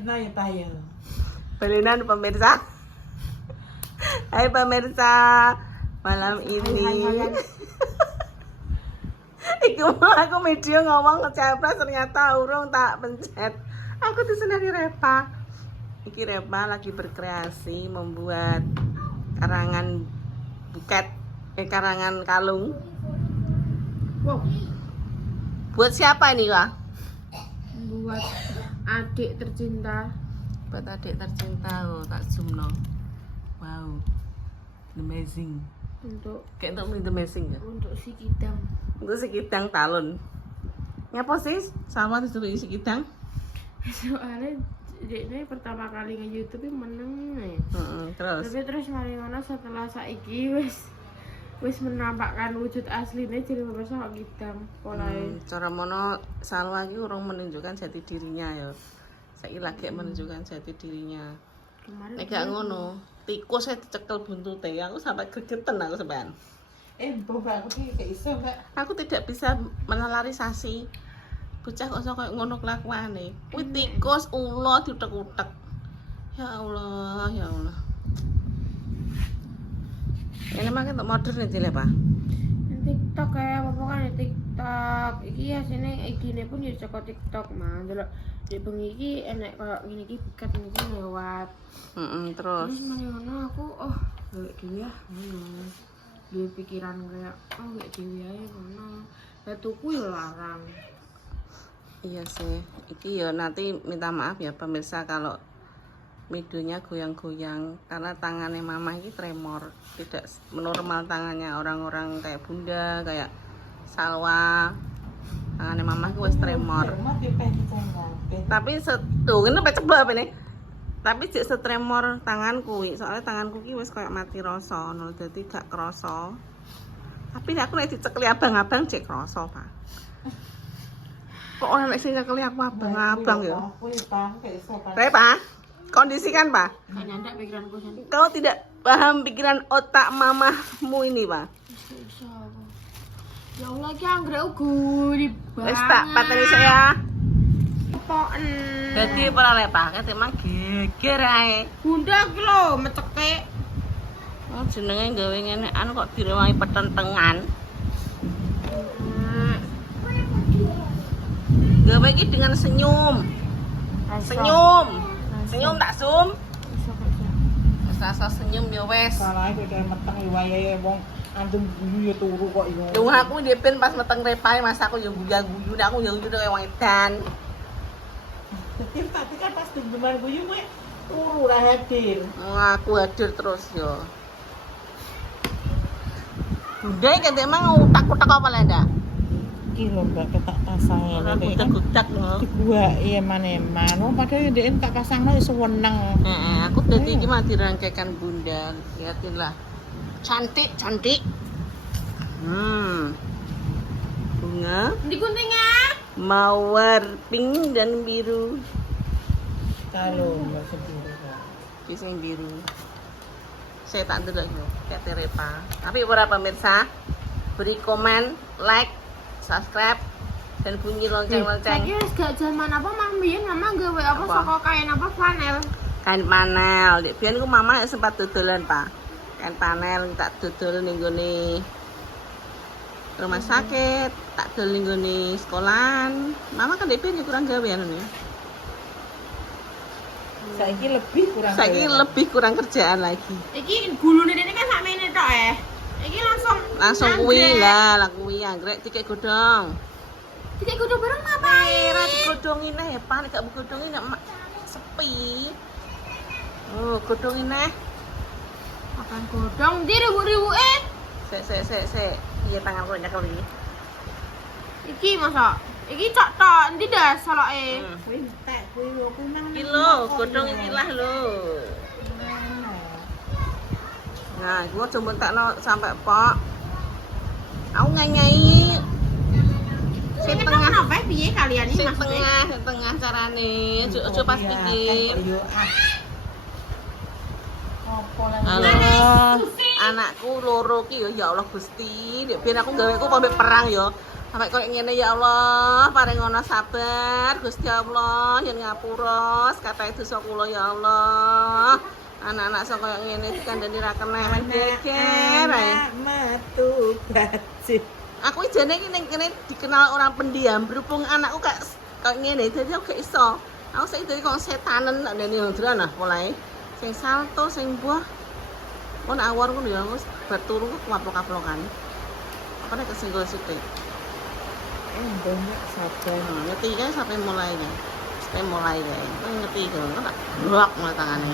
Mirna ya Pak ya. Balinan pemirsa. Hai pemirsa, malam ini. Iku aku video ngomong ngecepres ternyata urung tak pencet. Aku diseneni Repa. Iki Repa lagi berkreasi membuat karangan buket, karangan kalung. Wow, Buat siapa ini, Kak? buat adik tercinta. Buat adik tercinta, oh, tak zoom no. Wow, amazing. Untuk Kayak untuk amazing ya. si Kidang. Untuk si Kidang talun. Ngapa sih? Sama disuruh si Kidang? Soalnya ini pertama kali nge-YouTube meneng nih. Terus. Tapi terus mari ngono setelah saiki wis menampakkan wujud aslinya jadi pemirsa kok Kidang polahe. Cara mono Salwa iki urung menunjukkan jati dirinya ya. Saiki lagi menunjukkan jati dirinya. Kemarin Nek gak ngono, tikus saya dicekel buntute. Aku sampai gregetan aku sampean. Mbok aku iki gak iso Mbak. Aku tidak bisa menelarisasi bocah kok iso koyo ngono kelakuane. Kuwi tikus ula diutek-utek. Ya Allah, ya Allah. Ini makin untuk modern iki lho, Pak. TikTok ya, apa kan ya TikTok. Iki ya sini igine pun ya saka TikTok mah. Delok di bengi iki enek koyo ngene iki buket iki lewat. Terus. Terus mari ngono aku gawek dhewe ya. Duwe pikiran kayak gak dhewe ae ngono. Lah tuku ya larang. Iya sih. Iki ya nanti minta maaf ya pemirsa kalau videonya goyang-goyang karena tangannya mama ini tremor, tidak normal tangannya orang-orang kayak bunda, kayak Salwa. Tangannya mama itu wis tremor. Tapi tuh kenapa coba apa nih? Tapi jek setremor tanganku, soalnya tanganku ki wis kayak mati rasa, no, jadi gak kroso. Tapi aku nek dicekeli abang-abang jek kroso, Pak. Kok orang nek sing cekeli aku abang-abang ya? Aku ya Pak, gak iso Pak. Pak, kondisikan, Pak. Gak nyandak pikiranku sen. Kau tidak paham pikiran otak mamahmu ini, Pak. Iso aku. Ya Allah iki anggrek gurih banget. Wis tak pateni saya. Poken. Jadi ora lek Pak, kate mang geger ae. Bunda iki lho meteke. Oh, jenenge gawe ngene anu kok direwangi petentengan. Gawe iki dengan senyum. Senyum. Senyum tak zoom. Wis rasa senyum ya wis. Salah iki udah meteng wayahe wong antum guyu ya turu kok iku. Yo aku depen pas meteng repae mas aku yo guyu-guyu, aku yo guyu kaya wong edan. Tapi kan pas dengeman guyu kowe turu ra hadir. Aku hadir terus yo. Bunda iki emang utak-utak apa lenda? Iki lho Mbak ketak pasang Ora ngene. gudak-gudak lho. Gua iya maneman. Oh padahal ndek tak pasangno iso weneng. Aku tadi iki mah dirangkaikan Bunda. Lihatin lah. Cantik, cantik. Bunga Ndi guntingnya? mawar pink dan biru. Kalau Mbak sendiri. Iki sing biru. Saya tak ndelok yo, kayak Terepa. Tapi para pemirsa, beri komen, like, subscribe dan bunyi lonceng-lonceng. Saiki wis gak zaman apa Mang Biyen mama gawe apa Apa? saka kain apa flanel. Kain panel. Dek biyen ku mama sempat dodolan, Pak. Kain panel tak dodol ning gone rumah sakit, tak dodol ning gone sekolahan. Mama kan dek biyen kurang gawe anu ya. Saiki lebih kurang. Saiki lebih kurang kerjaan lagi. Iki gulune ini kan sakmene tok Iki Langsung kuwi lah kuwi anggrek dikek godhong. Dikek kudu bareng Ora ngapain? digodhongi neh ya, Pak. Nek gak digodhongi nek sepi. Oh, godhongi neh. Makan godhong ndi ribu-ribuke? Sik. Iya tanganku nyekel iki. Iki masa iki cok tok ndi dah soloke? Kowe entek kowe aku nang. Iki lho, godhong iki lah lho. Nah, gua coba takno sampai pok. Aku nyanyi. Sing Ini tengah, kenapa piye kalian ini sing maksudnya? tengah carane. Ojo pas pikir. Apa lah. Halo. Anakku loro ki ya Allah Gusti. Nek ben aku gaweku pamit perang ya. Sampai kok ngene ya Allah, paring ana sabar Gusti Allah, yen ngapura kata dosa kula ya Allah. Anak-anak sok koyo ngene dikandani ra kenemen geger ae. Metu bajik. Aku jane iki ning kene dikenal orang pendiam, berhubung anakku kok ngene dadi aku gak iso. Aku saiki dadi kok setanen nek ndene ndran mulai sing salto sing buah. Kon awor ngono ya wis bar turu kaplok-kaplokan. Apa nek kesenggol sithik. Banyak sabar. Ngerti kan sampai mulai ya. Sampai mulai ya. Ngerti kan tak blok mulai tangannya.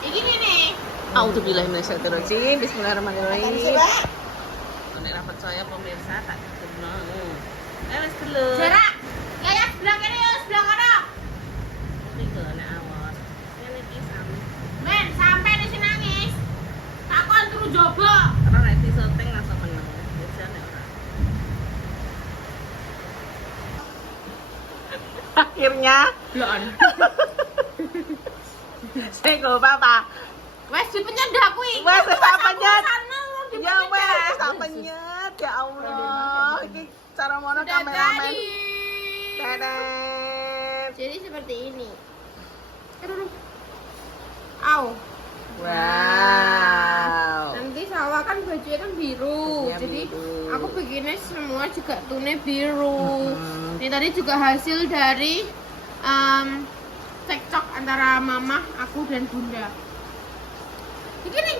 Iki nih. Auzubillahi minasyaitonirrajim. Bismillahirrahmanirrahim. Nek ra percaya pemirsa tak ketemu. Wis belum. Jarak. Ya sebelah kene ya, sebelah kono. Ngerti kan nek awas. Ngene iki sampe. Men, sampai di sini nangis. Takon terus jobo. Ora nek disoting langsung meneng. Biasane ora. Akhirnya Blon. saya gak apa-apa. Wes dipenyet kuwi. Wes tak penyet. Ya wes tak penyet. Ya Allah. Iki cara mono kameramen. Dadah. Jadi seperti ini. Aduh. Au. Wow. Nanti sawah kan bajunya kan biru. Bajunya Jadi biru. aku bikinnya semua juga tune biru. Mhm. Ini tadi juga hasil dari cekcok antara mama, aku dan bunda. Gini.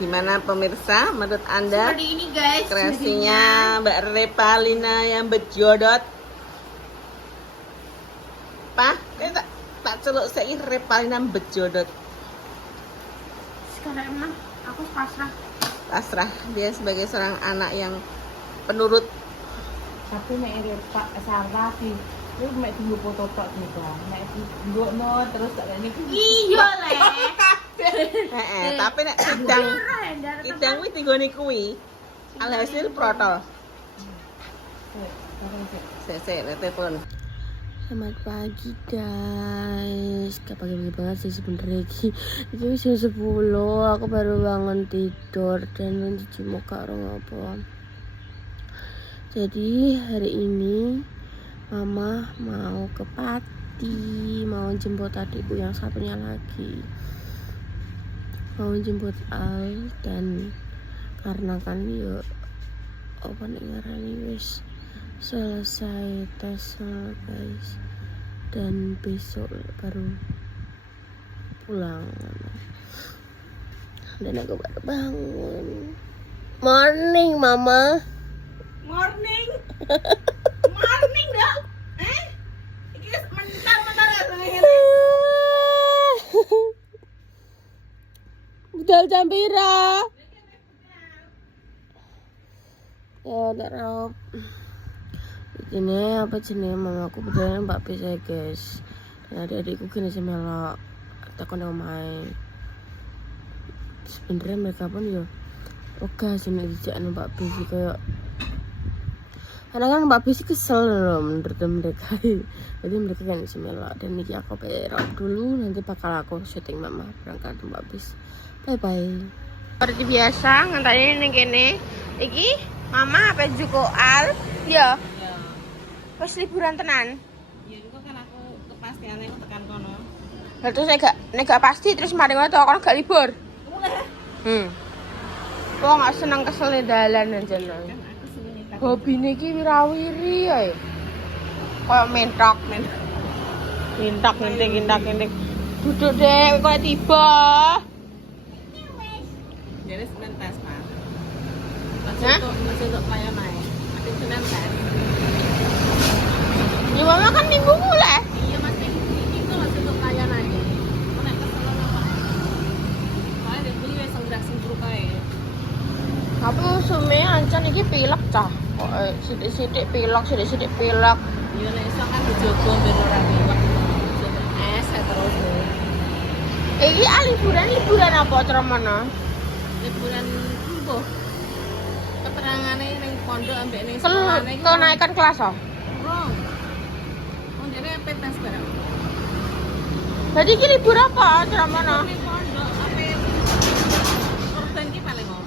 Gimana pemirsa menurut Anda Seperti ini guys. kreasinya Mbak Repalina yang berjodot? Pak, tak celuk saya Repalina berjodot. Sekarang emang aku pasrah. Pasrah dia sebagai seorang anak yang penurut. Tapi nek Pak Sarah sih, lu mek tunggu foto tok gitu. Nek tunggu terus tak ini. Iya le. Tapi nek kidang kuwi tinggone kuwi. Alhasil protol. Sesek telepon. Selamat pagi guys. Gak pagi banget sih sebenernya ini jam 10. Aku baru bangun tidur dan mencuci muka orang apa. Jadi hari ini mama mau ke Pati, mau jemput adikku yang satunya lagi, mau jemput Al. Dan karena kan yuk apa nih ngarani wis selesai tes guys, dan besok baru pulang. Dan aku baru bangun. Morning mama. Morning. Morning, Dok. Iki mentar-mentar ngene. Budal jam pira? Ya, ndak raup. Ini apa jenenge mamaku bedane Mbak Bis ya, guys. Dan adik-adikku kene semelok takon omahe. Sebenarnya mereka pun ya oga sini dijakno Mbak Bis kayak karena kan Mbak Bis kesel loh menurut mereka. Jadi mereka kan semelok. Dan ini aku berok dulu, nanti bakal aku syuting mama berangkat ke Mbak Bis. Bye bye. Seperti biasa ngantane ning kene. Iki mama apa Juko Al? Ya. Pas liburan tenan. Ya itu kan aku kepastiane aku tekan kono. Lah terus nek gak pasti terus mari ngono to kono gak libur. Kok gak seneng kesel dalan aja nang. Hobine iki wirawiri ae. Kayak mentok. Mintak ngentik. Duduk deh kok tiba. Jadi Senin tes, Pak. Hah? Masih untuk pelayanan. Masih Senin tes. Ya mama kan minggu mulai. Iya masih itu masih untuk pelayanan. Nek kesel apa? Soalnya dia beli wis ngrasing kae. Tapi usume ancen iki pilek cah. Kok sithik-sithik pilek. Iya nek iso kan dijogo ben ora iwak. Es terus. Iki liburan apa cara mana? Liburan mbuh. Keterangane ning pondok ambek ning sekolahane iki. Kenaikan kelas oh. Rong. Oh, jadi PPS barang. Jadi iki libur apa cara mana? Ning pondok ape korban ki paling mau.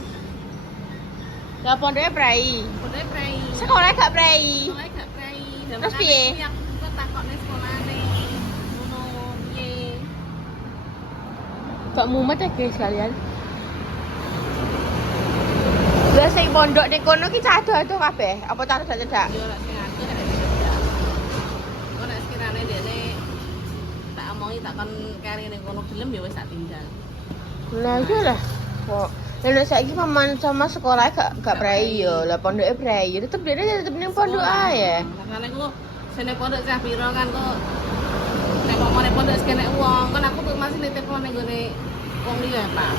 Lah pondoknya prei. Pondoknya prei. Sekolah gak prei. Sekolah gak prei. Terus piye? Aku juga takokne sekolahane. Ngono piye? Gak mumet ya guys kalian. Lah sing pondok ning kono ki cah-cah kabeh. Apa cah-cah? Yo lek sing aku nek ada. Kok nek sekirane dene tak omongi tak kon kari ning kono gelem ya wis tak tinggal. Lah iya lah. Kok lha saiki paman sama sekolah gak prei yo. Lah pondoknya prei. Tetep dene tetep ning pondok ae. Makane ku sene pondok cah piro kan kok nek momone pondok sekene wong kan aku tuh masih nitip ning gone wong liya Pak.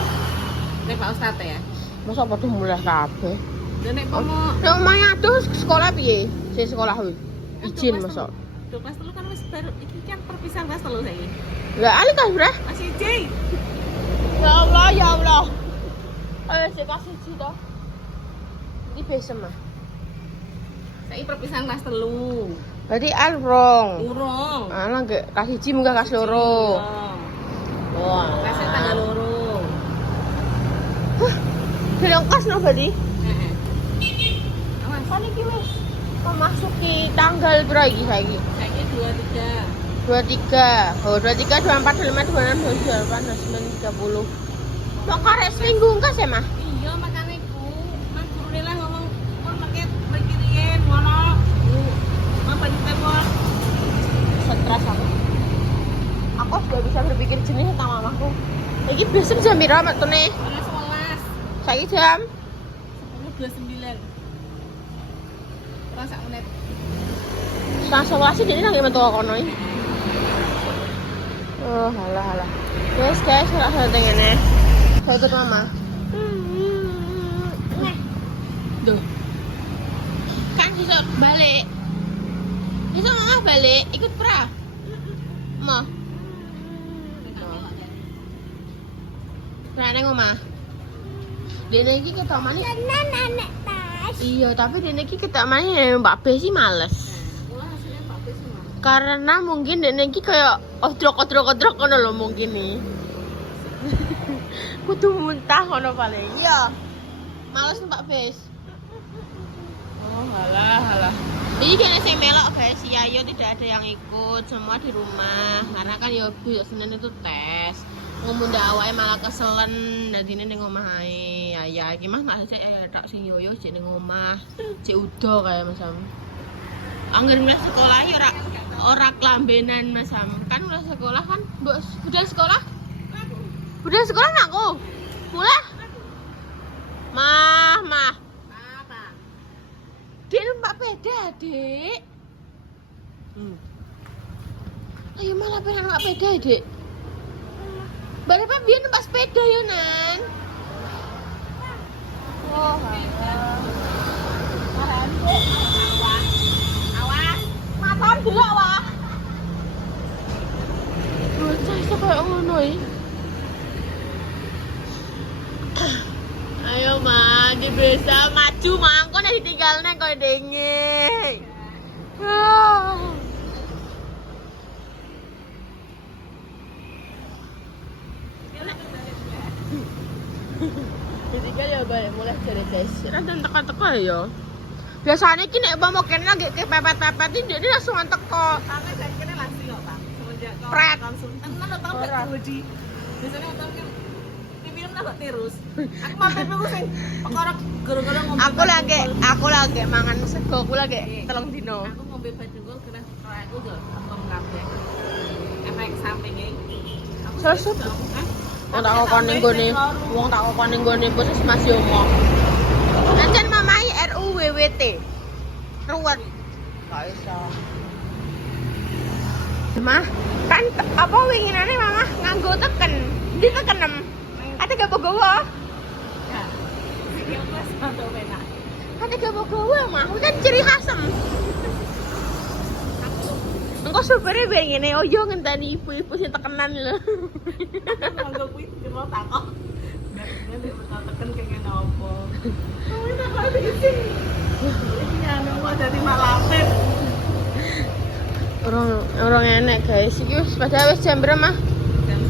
Nek Pak Ustaz ya. Masa padha mulai kabeh. Dan nek pomo Nek omahe aduh sekolah piye? Sing sekolah kuwi. Izin masa. Do kelas 3 kan wis baru iki kan perpisahan kelas 3 saiki. Lah ali kan berah? Masih J. Ya Allah, ya Allah. Ayo sik kelas 1 to. Iki besem ah. Saiki perpisahan kelas 3. Berarti al rong. Urung. Alah gak kelas 1 munggah kelas 2. Wah. Kelas tanggal 2. Delong kelas no berarti? Heeh. Awas. Kan iki wis memasuki tanggal piro iki saiki? Saiki 23. 23. Oh, 23, 24, 25, 26, 27, 28, 29, 30. Kok karek seminggu enggak sih, Mah? Iya makane ku Mas gurune lah ngomong kon paket mikiriin ngono. Apa ditembok? Stres aku. Aku sudah bisa berpikir jernih tentang mamaku. Iki besem jam piro metune? Kelas 11. Saiki jam 10.29. Terus sak menit. setengah 11 jadi lagi metu kono iki. Oh, halah. Guys, ora ada ngene. Saya ikut mama. Duh. Kan bisa balik. Bisa mama balik, ikut pra. Mau. Pra nang omah. Dene iki ketamane. Nenek tas. Iya, tapi dene iki ketamane Mbak Be sih males. Karena mungkin dene iki kayak odrok ngono lho mungkin nih. Kudu muntah ngono paling. Iya. Males Mbak Bes. Oh, halah. Ini kayaknya saya melok guys, si Ayo tidak ada yang ikut, semua di rumah. Karena kan ya Bu Senin itu tes. Ngomong awake malah keselen, dadine ning omah ae. Ya iki mah nggak sih tak sing yoyo sik ning omah. Cek udo kayak macam. Angger mulai sekolah ya ora kelambenan macam. Kan mulai sekolah kan budal sekolah? Budal sekolah nakku. Mulai? Mah. Apa? Dek numpak sepeda, Dek. Ayo malah pengen numpak sepeda, Dek. Berapa biar numpak sepeda ya, Nan? Oh, Awas. makan dulu, wah. Bocah iso koyo ngono iki. Ayo, Ma, iki bisa maju mangko nek ditinggalne koyo denge. Ditinggal ya balik mulai dari guys. Rantan teko-teko ya. Biasanya ki nek mau kene lagi kepepet-pepet ini langsung teko. Tapi saya kira langsung kok, Pak. Semenjak Pret. langsung. Tenan lo tau gak Budi? Biasanya orang kan di film lah terus. Aku mampir dulu sing perkara gara-gara ngombe. Aku lagi mangan sego, aku lagi telung dino. Aku ngombe badungul kena aku yo apa kabeh. Efek sampingnya. Sesuk. Wong tak kokon ning gone, wong tak kokon ning gone puskesmas yo omong. Nancen mamai RUWWT. Ruwet. Gak iso. Mah, kan apa winginane mama nganggo teken. Ndi tekenem? Ate gawa-gawa. Ya. Iki wis mantu enak. Ate gawa-gawa mah, kan ciri khasem. Engko supere ben ngene, oh yo ngenteni ibu-ibu sing tekenan lho. Manggo kuwi kira takok. Nek bakal teken kengene opo. Oh, ini kok iki. Iki anu kok dadi malapet. Orang enek guys, iki wis padahal wis jam berapa mah? Jam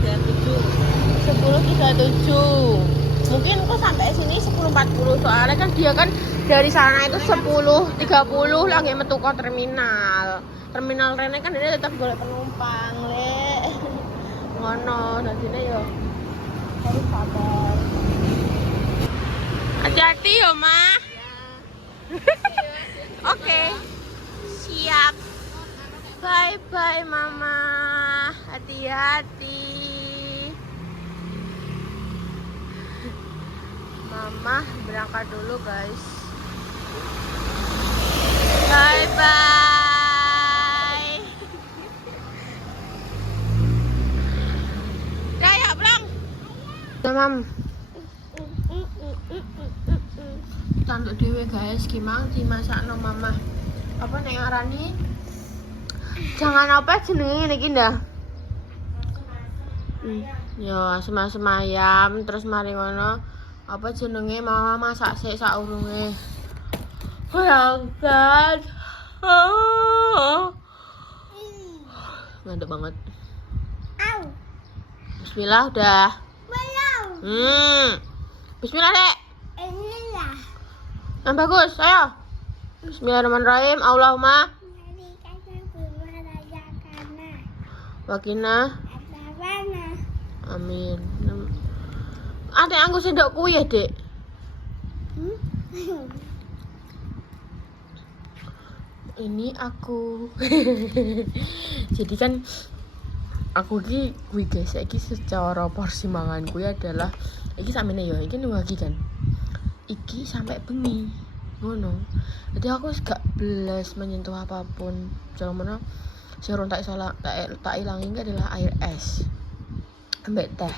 10.37. 10.37. Mungkin kok sampai sini 10.40 soalnya kan dia kan dari sana itu 10.30 lagi metu ke terminal. Terminal rene kan dia tetap golek penumpang, Le. Ngono, dadine yo harus sabar. Hati-hati yo, Ma. Oke. Siap. Bye-bye, Mama. Hati-hati. Mama berangkat dulu, guys. Bye-bye. Udah ya, pulang. Udah, Mam. Tanduk dewe, guys. Gimana dimasakno Mama? Apa nek ngarani? Jangan apa jenenge iki ndah. Yo, semayam terus mari ngono. Apa jenenge Mama masak sik saurunge. Oh ya God. Ngantuk banget. Bismillah udah. Bismillah, Dek. Yang bagus, ayo. Bismillahirrahmanirrahim. Allahumma wakina. Amin. Adek anggo sendok kuwi ya, Dek. Ini aku. Jadi kan aku ki kuwi guys, iki secara porsi mangan kuwi adalah iki samene ya, iki nuwagi kan. Iki sampai bengi. Ngono. Jadi aku gak belas menyentuh apapun. Cuman sing tak salah tak ilangin adalah air es. Ambek teh.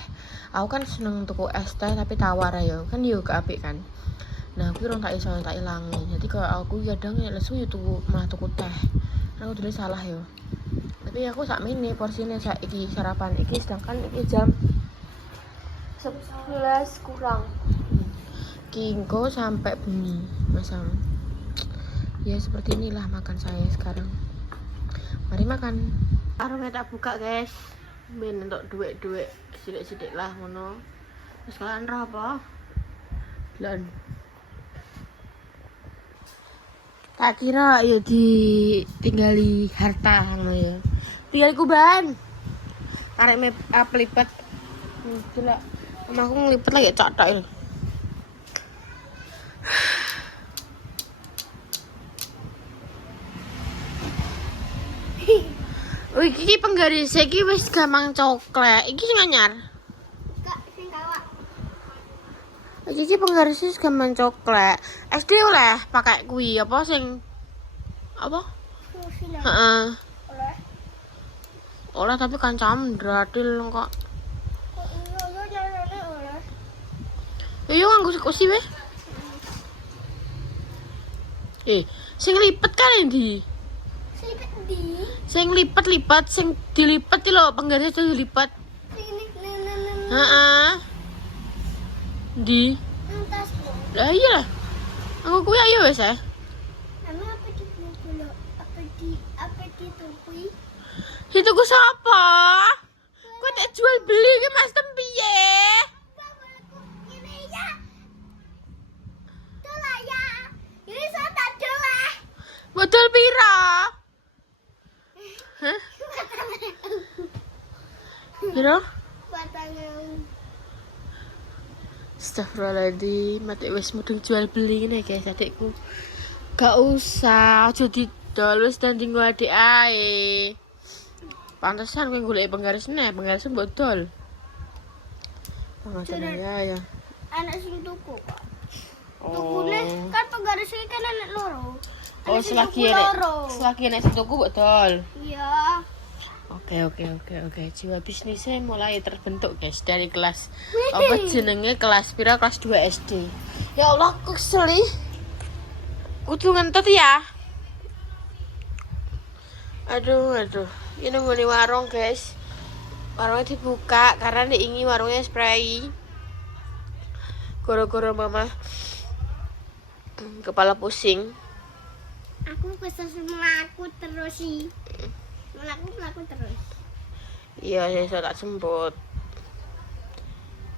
Aku kan seneng tuku es teh tapi tawar ya. Kan yo gak apik kan. Nah, aku tak iso tak ilangi. Jadi kalau aku kadang lesu yo tuku malah tuku teh. Aku dulu salah yo. Tapi aku sak mini porsine saiki sarapan iki sedangkan iki jam 11 kurang. Kingko sampai bunyi masam. Ya seperti inilah makan saya sekarang. Mari makan. Arungnya tak buka guys. Ben untuk duit sidik-sidik lah ngono. Terus kalian roh apa? Lan. Tak kira ya ditinggali harta ngono ya. Tinggal kuban. Arek me lipat. Gila. Aku ngelipet lagi catak ini. Wih, iki penggaris iki wis gampang coklat. Iki sing anyar. Kak, sing kawak. Iki penggaris wis gampang coklat. SD oleh pakai kuwi apa sing apa? Heeh. Oleh tapi kancam dratil kok. Kok iya jarane oleh. Yo nganggo kursi weh. Sing lipet kan endi? Sing lipat sing dilipat iki lho, penggaris itu dilipat. Heeh. Di. Lah iya. Aku kuwi ayo wis ah. Emang apa dituku lo? Apa ditukui? Dituku sapa? Kok tak jual beli ki Mas Tempiye? Ini ya. Dolah ya. Ini saya tak dolah. Modal pira? Hah? Pira? Batangan. Astagfirullahaladzim, mati wis mudeng jual beli ngene guys adikku. Gak usah, aja didol wis dan tinggal adik ae. Pantesan kowe golek penggaris penggaris mbok dol. Pangasan ya. Anak sing tuku kok. Oh. Tukune kan penggaris iki kan anak loro. Oh, selagi enek sing tuku mbok dol. Iya. Oke. Jiwa bisnisnya mulai terbentuk guys dari kelas apa jenenge kelas pira kelas 2 SD. Ya Allah, aku kesel nih. Kudu ngentot ya. Aduh. Ini nunggu di warung guys. Warungnya dibuka karena diingin warungnya spray. Goro-goro mama kepala pusing. Aku kesel melaku terus sih. Melaku terus. Iya, saya tak semput.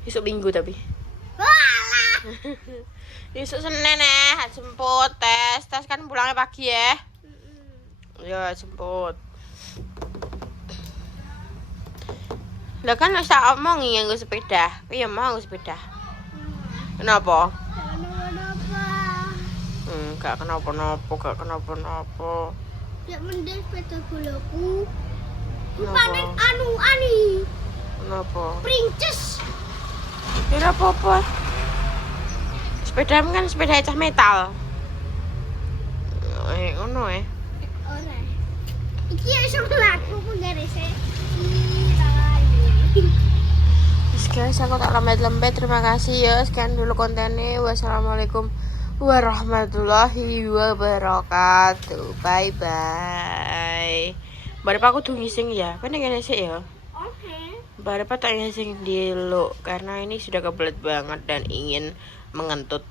Besok minggu tapi. Wah! Besok Senin jemput tes kan pulangnya pagi ya. Ya jemput. Lah kan wis tak omongi nganggo sepeda. Piye mau nganggo sepeda? Kenapa? Gak kenapa-napa. Ya mending sepeda gulaku. Kenapa? Panen ani. Kenapa? Princess. Ya apa-apa. Sepeda kan sepeda cah metal. Ngono Ora. Iki ya iso mlaku penggarise. Guys, aku tak lembet-lembet. Terima kasih ya. Sekian dulu kontennya. Wassalamualaikum warahmatullahi wabarakatuh. Bye bye. Barep aku tuh ngising ya. Kan ngene sih ya. Oke. Barep tak ngising dulu karena ini sudah kebelet banget dan ingin mengentut.